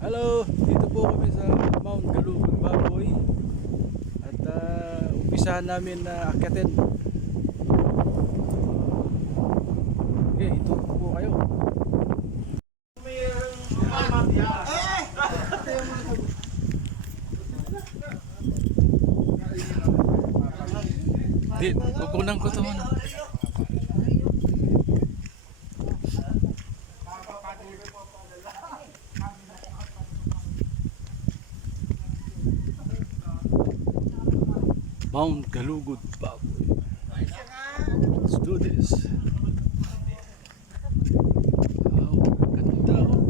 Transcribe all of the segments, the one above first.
Hello, dito po kami sa Mount Galugod Baboy at umpisahan namin na akyatin. Okay, ito po kayo. Di, kukunan ko ito muna. Mount Galugod Baboy. Let's do this. Wow, ganda oh.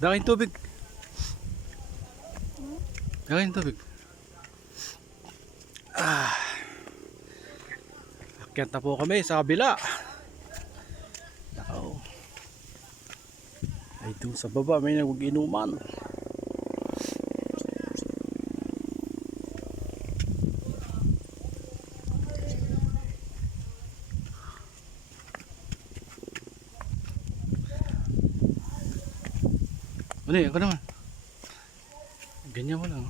Daking tubig. Daking tubig. Akyat na po kami sa kabila. Oh. Ay doon sa baba may nag-inuman. Ano yun? Ako naman. Ganyan mo lang.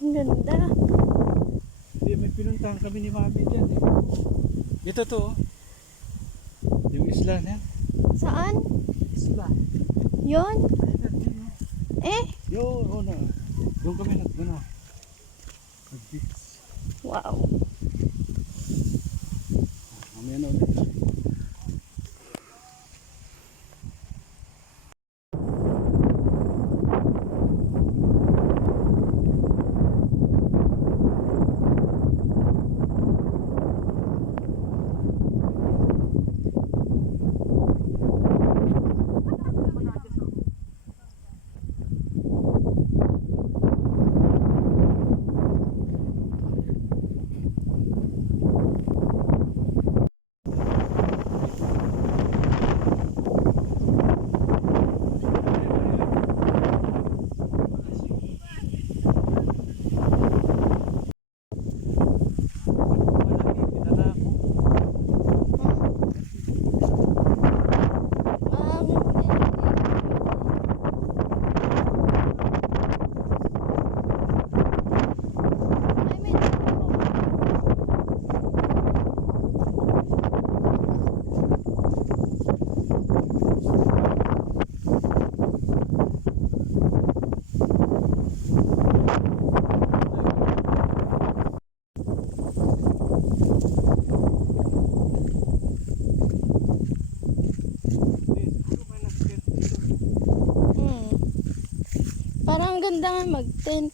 Ang ganda. Hindi, may pinuntahan kami ni Mami dyan eh. Ito to oh. Yung isla na yan. Saan? Isla. Yon? Eh? Yun, oh na. Doon kami nag-ano. Nag-beach. Wow. Mamaya na ulit. Parang ganda nga mag-tent.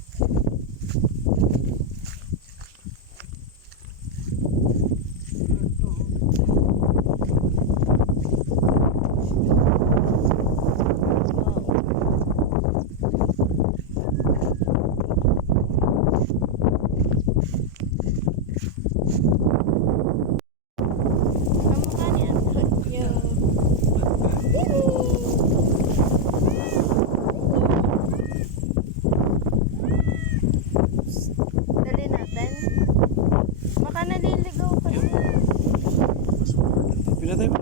Pinatay mo.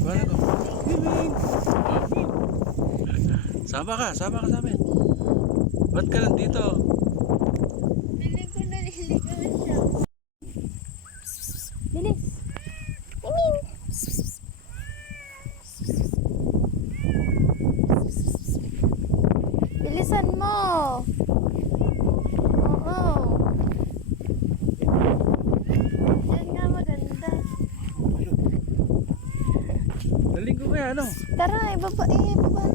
Wala ko. Sama ka sa amin. Ba't ka nandito? Piling ko naliligaw siya. Bilis. Tingin. Bilisan mo. Oo. Yan nga maganda. Daling ko kaya ano? Tara, ibaba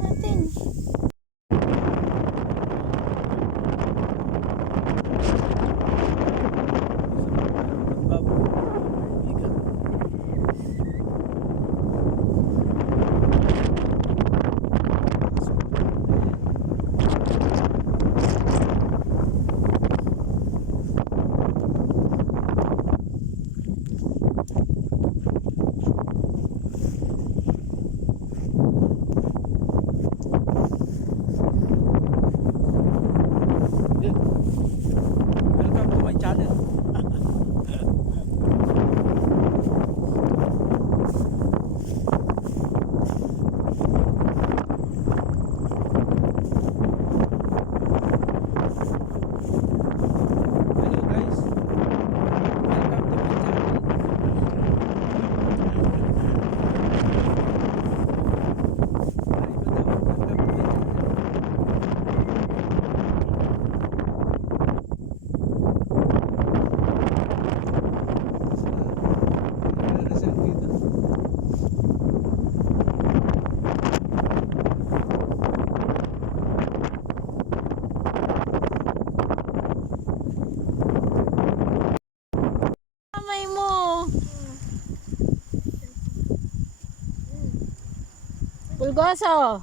natin. Welcome to my channel. Hello guys. Welcome to my channel. Ay, madam, welcome to my channel. Kamay mo. Pulgoso.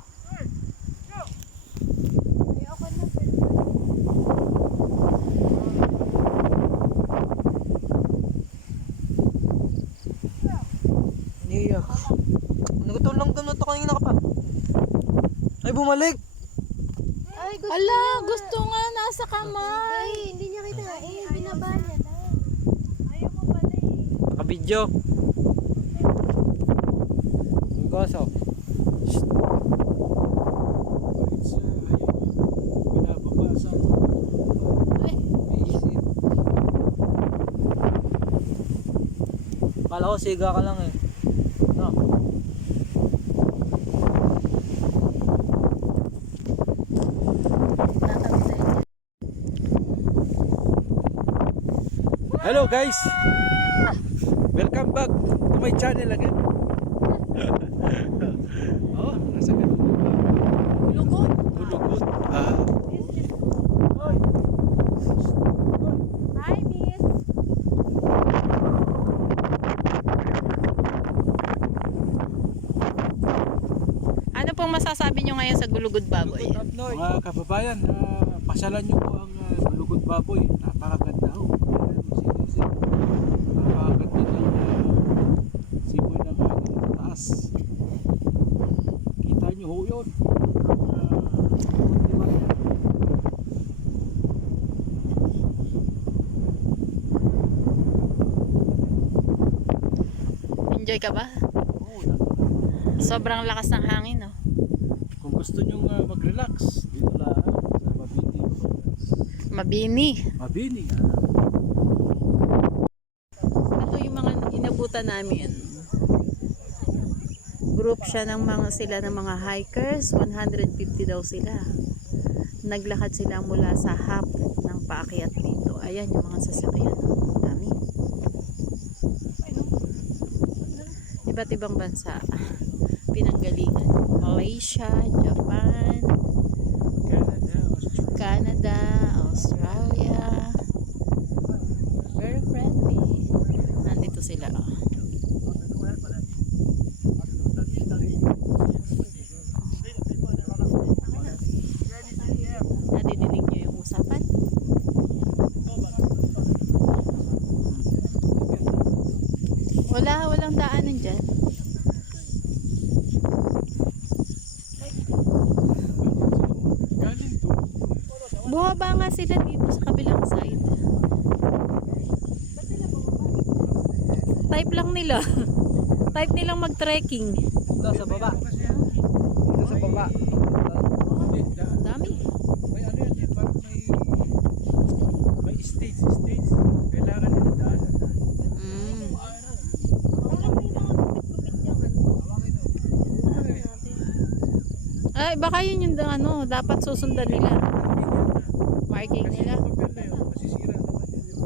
Niyak. Nagtulong doon ito kanina ka pa. Ay, bumalik! Ay, gusto Ala, gusto nga nasa kamay. Ay, hindi niya kita. Binaba niya na. Naka-video. Goso. It's ayaw pinababa sa may isip. Kala ko siga ka lang eh. No. Hello guys. Welcome back to my channel again. Oh, nasa ganun ba? Lugod. Bulugot. Ah. Hi, miss. Ano pong masasabi nyo ngayon sa gulugod baboy? Mga kababayan, pasyalan nyo po ang Bulugot Baboy. Napakaganda ho. Napakaganda ng simoy ng hangin sa taas. Kita nyo ho yun. Enjoy ka ba? Oo, Sobrang lakas ng hangin, no? kung gusto nyo mag-relax, dito lang sa Mabini. Mabini. Mabini. Ito yung mga inabutan namin. Group siya ng mga ng mga hikers. 150 daw sila. Naglakad sila mula sa hap ng paakyat dito. Ayan yung mga sasakyan. Dami. Iba't ibang bansa. Pinanggalingan. Malaysia, Japan, Canada, Australia. Very friendly. Nandito sila. Oh. Nadidinig niyo yung usapan? Walang daanan dyan. Galing to. Bumaba nga sila dito sa kabilang side. Type lang nila. Type nilang mag-trekking. Dito sa baba. Dito sa baba. Ang dami. May ano yan eh, parang may stage. Kailangan nila daanan. Mm. Ay, baka yun yung ano, dapat susundan nila. Marking Kasi nila. yung papel na yun, masisira naman yun.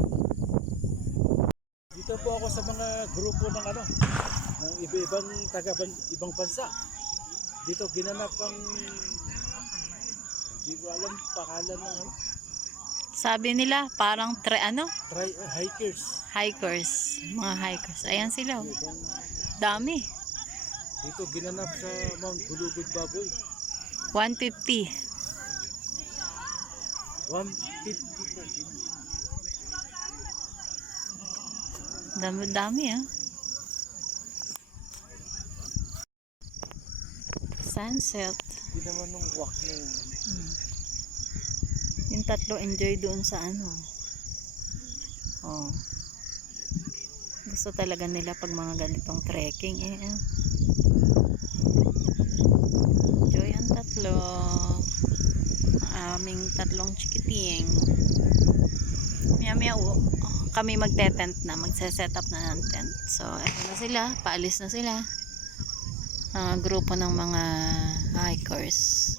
Dito po ako sa mga grupo ng ano, ng iba-ibang ibang bansa. Dito ginanap ang hindi ko alam pangalan ng ano, Sabi nila, parang hikers. hikers. Mga hikers. Ayan sila. Oh. Ibang, Dami. dito ginanap sa Mount Gulugod Baboy. 150. 150 po. Dami-dami ah. Sunset. Hindi naman nung walk na yun. Yung tatlo enjoy doon sa ano. Oh. Gusto talaga nila pag mga ganitong trekking Enjoy ang tatlo. Ang aming tatlong chikiting. Maya kami magte-tent na, magse-set up na ng tent. So, eto na sila, paalis na sila. Grupo ng mga hikers.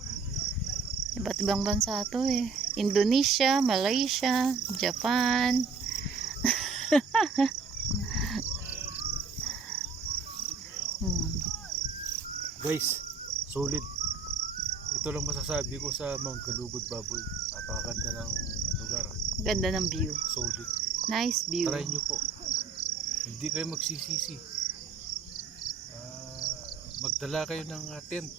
Iba't ibang bansa to Indonesia, Malaysia, Japan. Guys, solid. Ito lang masasabi ko sa Mount Gulugod Baboy. Napakaganda ng lugar. Ganda ng view. Solid. Nice view. Try nyo po. Hindi kayo magsisisi. Magdala kayo ng tent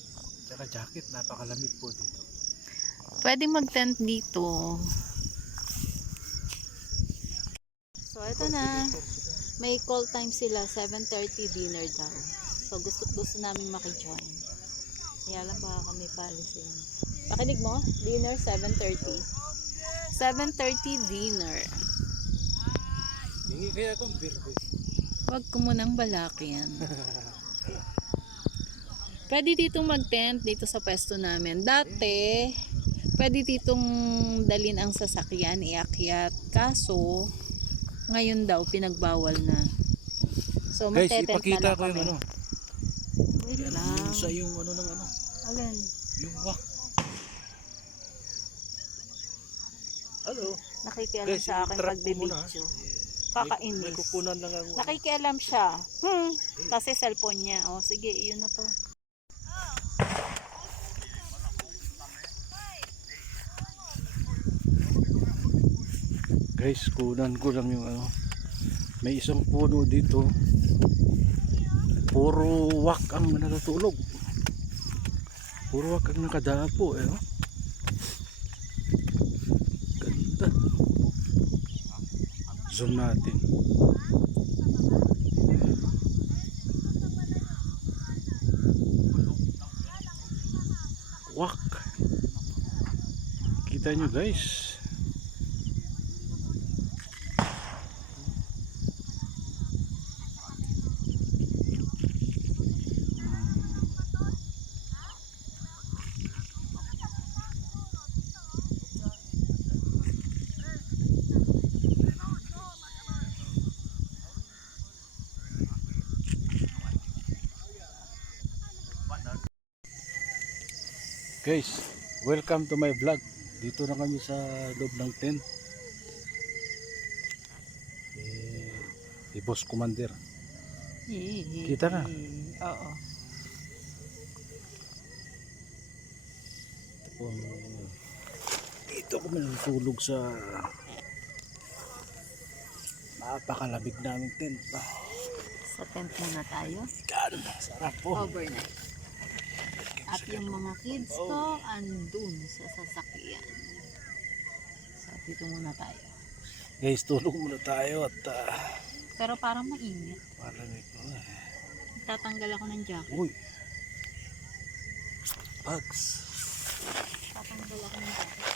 tsaka jacket. Napakalamig po dito. Pwede mag-tent dito. So, ito na. May call time sila. 7:30 dinner daw. So, gusto namin maki-join. Kaya lang baka kami paalisin. Pakinig mo? Dinner 7:30. 7:30 dinner. Hingi kaya akong beer boy. Huwag ko munang balakyan. Pwede ditong mag-tent dito sa pwesto namin. Dati, pwede ditong dalin ang sasakyan, iakyat. Kaso, ngayon daw, pinagbawal na. So, Guys, magte-tent na ipakita lang ko yung kami. ano. Wait Yan, lang. yung sa yung ano ng ano. Alin? Yung wak. Hello. Nakikialam Guys, sa akin i-trap ko muna, pagbibidyo. May Kakainis. kukunan lang ang Nakikialam siya. Kasi cellphone niya. O, sige, yun na to. Guys, kunan ko lang yung ano. May isang puno dito. Puro wak ang natutulog. Puro wak ang nakadapo oh. Ganda. Zoom natin. Wak. Kita nyo guys. Guys, welcome to my vlog. Dito na kami sa loob ng tent. Boss Commander. Kita na. Oo. Dito kami natutulog sa napakalamig naming tent. Sa tent muna tayo. Gan, sarap po. Overnight. At yung mga kids ko andun sa sasakyan. So, dito muna tayo. Guys, tulog muna tayo at Pero parang mainit. malamig po. Tatanggal ako ng jacket. Uy. Bugs. Tatanggal ako ng jacket.